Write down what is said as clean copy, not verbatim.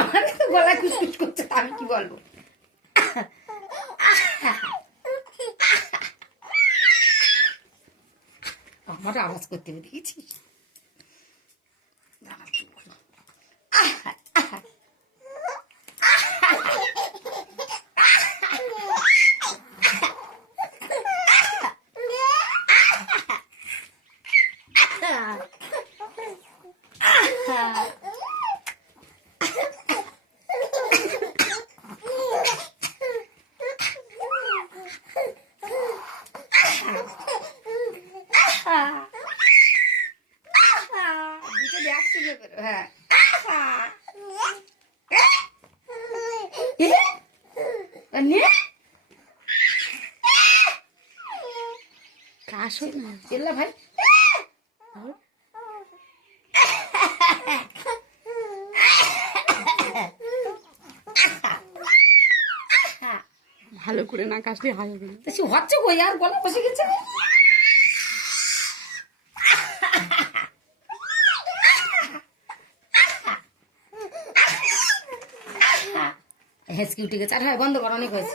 আমার তো গলা কুচকুচ করছে, আমি কি বলবো। আমার আওয়াজ করতে হবে, দেখেছিস? দুটো একসঙ্গে বেরো। হ্যাঁ, আসো না চেল্লা ভাই। ভালো করে না কাশলে হাসবে না। সে হচ্ছে কই, আর গলা বসে গেছে। হেঁচকি উঠে গেছে। আর হ্যাঁ, বন্ধ কর, অনেক হয়েছে।